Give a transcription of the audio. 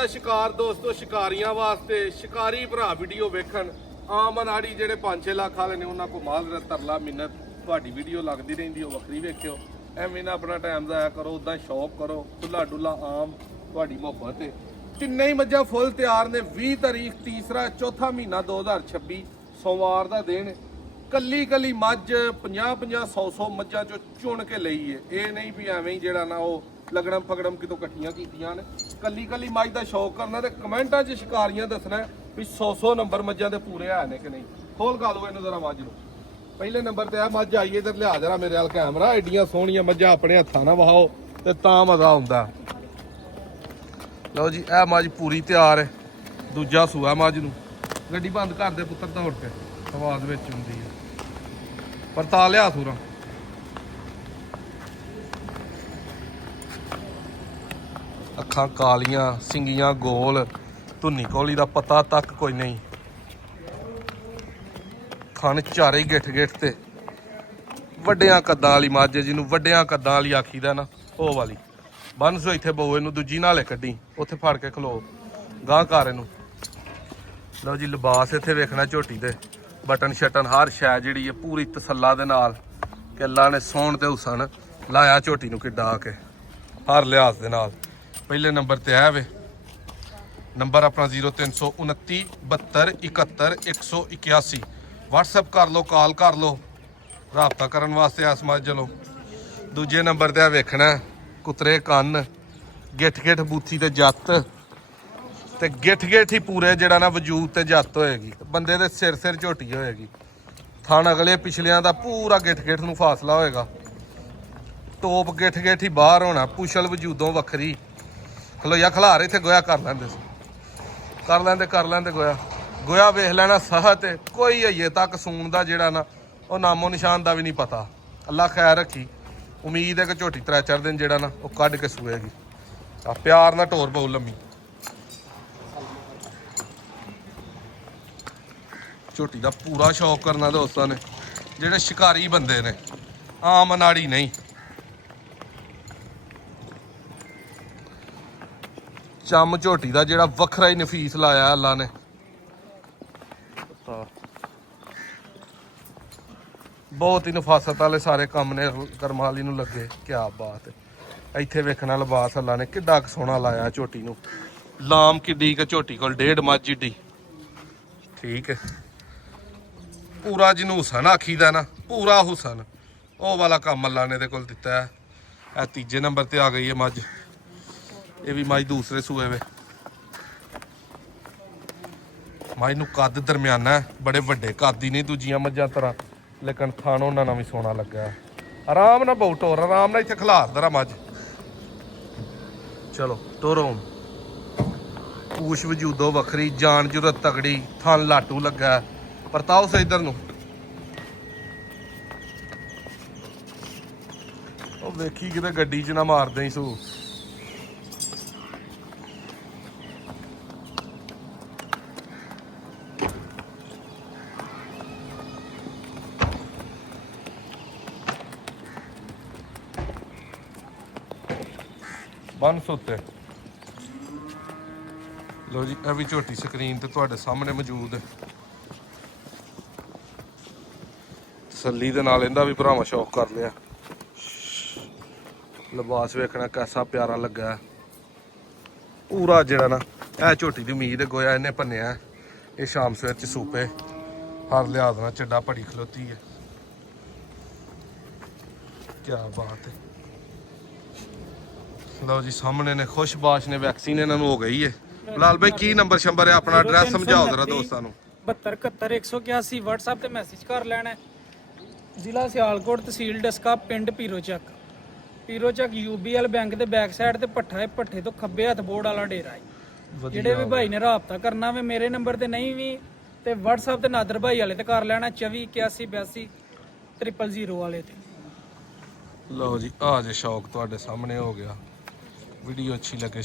ਦਾ ਸ਼ਿਕਾਰ ਦੋਸਤੋ ਸ਼ਿਕਾਰੀਆਂ ਵਾਸਤੇ ਸ਼ਿਕਾਰੀ ਭਰਾ ਵੀਡੀਓ ਵੇਖਣ ਆਮ ਅਨਾੜੀ ਜਿਹੜੇ 5-6 ਲੱਖ ਵਾਲੇ ਨੇ ਉਹਨਾਂ ਕੋ ਮਾਲ ਤਰਲਾ ਮਿੰਨਤ ਤੁਹਾਡੀ ਵੀਡੀਓ ਲੱਗਦੀ ਰਹਿੰਦੀ ਉਹ ਵੱਖਰੀ ਵੇਖਿਓ। ਐਵੇਂ ਨਾ ਆਪਣਾ ਟਾਈਮ ਜ਼ਾਇਆ ਕਰੋ, ਉਦਾਂ ਸ਼ੌਕ ਕਰੋ, ਖੁੱਲਾ ਡੁੱਲਾ ਆਮ ਤੁਹਾਡੀ ਮੁਹੱਬਤ ਹੈ। ਤਿੰਨੇ ਹੀ ਮੱਝਾਂ ਫੁੱਲ ਤਿਆਰ ਨੇ। 20 ਤਾਰੀਖ ਤੀਸਰਾ ਚੌਥਾ ਮਹੀਨਾ 2026 ਸੋਮਵਾਰ ਦਾ ਦਿਨ। ਕੱਲੀ ਕੱਲੀ ਮੱਝ 50-50 100 ਮੱਝਾਂ ਚੋਂ ਚੁਣ ਕੇ ਲਈ ਹੈ। ਇਹ ਨਹੀਂ ਵੀ ਐਵੇਂ ਹੀ ਜਿਹੜਾ ਨਾ ਉਹ ਲਗੜਮ ਫਗੜਮ ਕਿਤੋਂ ਇਕੱਠੀਆਂ ਕੀਤੀਆਂ ਨੇ। ਕੱਲੀ ਕੱਲੀ ਮੱਝ ਦਾ ਸ਼ੌਕ ਕਰਨਾ ਤੇ ਕਮੈਂਟਾਂ 'ਚ ਸ਼ਿਕਾਰੀਆਂ ਦੱਸਣਾ ਵੀ 100 ਨੰਬਰ ਮੱਝਾਂ ਦੇ ਪੂਰੇ ਹੈ ਨੇ ਕਿ ਨਹੀਂ। ਖੋਲ ਗਾ ਲਓ ਇਹਨੂੰ ਜ਼ਰਾ ਮੱਝ ਨੂੰ। ਪਹਿਲੇ ਨੰਬਰ ਤੇ ਆ ਮੱਝ ਆਈ ਇਧਰ ਲਿਆ ਜਰਾ ਮੇਰੇ ਵੱਲ ਕੈਮਰਾ। ਐਡੀਆਂ ਸੋਹਣੀਆਂ ਮੱਝਾਂ ਆਪਣੇ ਹੱਥਾਂ ਨਾਲ ਵਹਾਓ ਤੇ ਤਾਂ ਮਜ਼ਾ ਆਉਂਦਾ। ਲਓ ਜੀ ਇਹ ਮੱਝ ਪੂਰੀ ਤਿਆਰ ਹੈ। ਦੂਜਾ ਸੂਆ ਮੱਝ ਨੂੰ। ਗੱਡੀ ਬੰਦ ਕਰ ਦੇ ਪੁੱਤਰ ਦੌੜ ਕੇ, ਆਵਾਜ਼ ਵਿੱਚ ਹੁੰਦੀ ਹੈ। ਪਰਤਾ ਲਿਆ ਸੂਰਾ। ਅੱਖਾਂ ਕਾਲੀਆਂ, ਸਿੰਗੀਆਂ ਗੋਲ, ਧੁੰਨੀ ਕੋਲੀ ਦਾ ਪਤਾ ਤੱਕ ਕੋਈ ਨਹੀਂ। ਖਣ ਚਾਰੇ ਗਿੱਠ ਤੇ ਵੱਡਿਆਂ ਕੱਦਾਂ ਵਾਲੀ ਮੱਝ ਜਿਹਨੂੰ ਵੱਡਿਆਂ ਕੱਦਾਂ ਵਾਲੀ ਆਖੀਦਾ ਨਾ, ਉਹ ਵਾਲੀ। ਬੰਨ ਸੋ ਇੱਥੇ ਬਹੂ ਇਹਨੂੰ ਦੂਜੀ ਨਾਲੇ ਕੱਢੀ, ਉੱਥੇ ਫੜ ਕੇ ਖਲੋ ਗਾਂ ਕਰ ਇਹਨੂੰ। ਲਓ ਜੀ ਲਿਬਾਸ ਇੱਥੇ ਵੇਖਣਾ ਝੋਟੀ ਦੇ, ਬਟਨ ਸ਼ਟਨ ਹਰ ਸ਼ੈ ਜਿਹੜੀ ਹੈ ਪੂਰੀ ਤਸੱਲਾ ਦੇ ਨਾਲ ਕਿ ਅੱਲਾ ਨੇ ਸੋਹਣ ਤੇ ਹੁਸਨ ਲਾਇਆ ਝੋਟੀ ਨੂੰ ਕਿੱਡਾ ਆ ਕੇ ਹਰ ਲਿਹਾਜ਼ ਦੇ ਨਾਲ। ਪਹਿਲੇ ਨੰਬਰ ਤੇ ਆ ਵੇ ਨੰਬਰ ਆਪਣਾ 0329 72 71 181। WhatsApp ਕਰ ਲਓ, ਕਾਲ ਕਰ ਲਓ ਰਾਬਤਾ ਕਰਨ ਵਾਸਤੇ ਆ ਸਮਾਜ ਚਲੋ। ਦੂਜੇ ਨੰਬਰ ਤੇ ਆ ਵੇਖਣਾ ਕੁਤਰੇ ਕੰਨ, ਗਿੱਠ ਬੂਥੀ ਤੇ ਜੱਤ ਤੇ ਗਿੱਠ ਹੀ ਪੂਰੇ ਜਿਹੜਾ ਨਾ ਵਜੂਦ ਤੇ ਜੱਤ ਹੋਏਗੀ। ਬੰਦੇ ਦੇ ਸਿਰ ਝੋਟੀ ਹੋਏਗੀ। ਥਣ ਅਗਲੇ ਪਿਛਲਿਆਂ ਦਾ ਪੂਰਾ ਗਿੱਠ ਨੂੰ ਫਾਸਲਾ ਹੋਏਗਾ। ਟੋਪ ਗਿੱਠ ਹੀ ਬਾਹਰ ਹੋਣਾ, ਪੁਛਲ ਵਜੂਦੋਂ ਵੱਖਰੀ। ਖਲੋਇਆ ਖਲਾਰ ਇੱਥੇ ਗੋਇਆ ਕਰ ਲੈਂਦੇ ਗੋਇਆ ਵੇਖ ਲੈਣਾ ਸਹਤ। ਕੋਈ ਹਈਏ ਤੱਕ ਸੂਣ ਦਾ ਜਿਹੜਾ ਨਾ ਉਹ ਨਾਮੋ ਨਿਸ਼ਾਨ ਦਾ ਵੀ ਨਹੀਂ ਪਤਾ। ਅੱਲਾ ਖੈਰ ਰੱਖੀ। ਉਮੀਦ ਹੈ ਕਿ ਝੋਟੀ 3-4 ਦਿਨ ਜਿਹੜਾ ਨਾ ਉਹ ਕੱਢ ਕੇ ਸੂਏਗੀ। ਆ ਪਿਆਰ ਨਾਲ ਢੋਰ ਬਹੁ ਲੰਮੀ ਝੋਟੀ ਦਾ ਪੂਰਾ ਸ਼ੌਕ ਕਰਨਾ ਦੋਸਤਾਂ ਨੇ, ਜਿਹੜੇ ਸ਼ਿਕਾਰੀ ਬੰਦੇ ਨੇ, ਆਮ ਅਨਾੜੀ ਨਹੀਂ। ਚੰਮ ਝੋਟੀ ਦਾ ਜਿਹੜਾ ਵੱਖਰਾ ਹੀ ਨਫੀਸ ਲਾਇਆ ਅੱਲਾ ਨੇ। ਬਹੁਤ ਹੀ ਨਫਾਸਤ ਵਾਲੇ ਸਾਰੇ ਕੰਮ ਨੇ ਕਰਮਾਲੀ ਨੂੰ ਲੱਗੇ। ਕਿਆ ਬਾਤ ਹੈ। ਇੱਥੇ ਵੇਖਣਾ ਲਿਬਾਸ ਅੱਲਾ ਨੇ ਕਿੱਡਾ ਕੁ ਸੋਹਣਾ ਲਾਇਆ ਝੋਟੀ ਨੂੰ। ਲਾਮ ਕਿੱਡੀ ਕਿ ਝੋਟੀ ਕੋਲ 1.5 ਮੱਝ ਏਡੀ। ਠੀਕ ਹੈ। ਪੂਰਾ ਜਿਹਨੂੰ ਹੁਸਨ ਆਖੀਦਾ ਨਾ, ਪੂਰਾ ਹੁਸਨ, ਉਹ ਵਾਲਾ ਕੰਮ ਅੱਲਾ ਨੇ ਇਹਦੇ ਕੋਲ ਦਿੱਤਾ ਹੈ। ਇਹ ਤੀਜੇ ਨੰਬਰ ਤੇ ਆ ਗਈ ਹੈ ਮੱਝ। ਇਹ ਵੀ ਮੱਝ ਦੂਸਰੇ ਸੂਏ ਵੇ। ਮੱਝ ਨੂੰ ਕੱਦ ਦਰਮਿਆਨਾ ਹੈ, ਬੜੇ ਵੱਡੇ ਕੱਦ ਹੀ ਨਹੀਂ ਦੂਜੀਆਂ ਮੱਝਾਂ ਤਰ੍ਹਾਂ, ਲੇਕਿਨ ਥਣ ਉਹਨਾਂ ਨਾਲ ਵੀ ਸੋਹਣਾ ਲੱਗਾ। ਆਰਾਮ ਨਾਲ ਬਹੁ ਟੋਰ, ਆਰਾਮ ਨਾਲ ਇੱਥੇ ਖਿਲਾਰ ਦਰਾ ਮੱਝ। ਚਲੋ ਟੋਰੋ। ਪੂਛ ਵਜੂਦੋ ਵੱਖਰੀ, ਜਾਨ ਜੁਰਤ ਤਗੜੀ, ਥਣ ਲਾਟੂ ਲੱਗਾ। ਪਰਤਾਓ ਸੇ ਇਧਰ ਨੂੰ। ਉਹ ਵੇਖੀ ਕਿਤੇ ਗੱਡੀ 'ਚ ਨਾ ਮਾਰਦੇ ਹੀ ਸੂ। ਬੰਨ ਸੁੱਤੇ। ਲੋ ਜੀ ਇਹ ਵੀ ਝੋਟੀ ਸਕਰੀਨ ਤੇ ਤੁਹਾਡੇ ਸਾਹਮਣੇ ਮੌਜੂਦ ਹੈ। ਤਸੱਲੀ ਦੇ ਨਾਲ ਇਹਦਾ ਵੀ ਭਰਾਵਾਂ ਸ਼ੌਕ ਕਰ ਲਿਆ। ਲਿਬਾਸ ਵੇਖਣਾ ਕੈਸਾ ਪਿਆਰਾ ਲੱਗਾ। ਪੂਰਾ ਜਿਹੜਾ ਨਾ ਇਹ ਝੋਟੀ ਦੀ ਉਮੀਦ ਹੈ ਗੋਇਆ ਇਹਨੇ ਭੰਨਿਆ। ਇਹ ਸ਼ਾਮ ਸਵੇਰ ਚ ਸੂਪੇ ਹਰ ਲਿਹਾਜ਼ ਨਾਲ ਚੱਡਾ ਭੜੀ ਖਲੋਤੀ ਹੈ। ਕਿਆ ਬਾਤ ਹੈ। ਲਓ ਜੀ ਸਾਹਮਣੇ ਨੇ ਖੁਸ਼ਬਾਸ਼ ਨੇ ਵੈਕਸੀਨ ਇਹਨਾਂ ਨੂੰ ਹੋ ਗਈ ਹੈ। ਲਾਲ ਭਾਈ ਕੀ ਨੰਬਰ ਸ਼ੰਬਰ ਹੈ ਆਪਣਾ? ਐਡਰੈਸ ਸਮਝਾਓ ਜਰਾ ਦੋਸਤਾਂ ਨੂੰ। 72 71 181 WhatsApp ਤੇ ਮੈਸੇਜ ਕਰ ਲੈਣਾ। ਜ਼ਿਲ੍ਹਾ ਸਿਆਲਕੋਟ, ਤਹਿਸੀਲ ਡਸਕਾ, ਪਿੰਡ ਪੀਰੋਚੱਕ UBL ਬੈਂਕ ਦੇ ਬੈਕ ਸਾਈਡ ਤੇ ਭੱਠੇ ਤੋਂ ਖੱਬੇ ਹੱਥ ਬੋਰਡ ਵਾਲਾ ਡੇਰਾ ਹੈ। ਜਿਹੜੇ ਵੀ ਭਾਈ ਨੇ ਰਾਬਤਾ ਕਰਨਾ ਵੇ ਮੇਰੇ ਨੰਬਰ ਤੇ ਨਹੀਂ ਵੀ ਤੇ WhatsApp ਤੇ ਨਾਦਰ ਭਾਈ ਵਾਲੇ ਤੇ ਕਰ ਲੈਣਾ 24 81 82 000 ਵਾਲੇ ਤੇ। ਲਓ ਜੀ ਆ ਜੇ ਸ਼ੌਕ ਤੁਹਾਡੇ ਸਾਹਮਣੇ ਹੋ ਗਿਆ। ਵੀਡੀਓ ਅੱਛੀ ਲੱਗੇ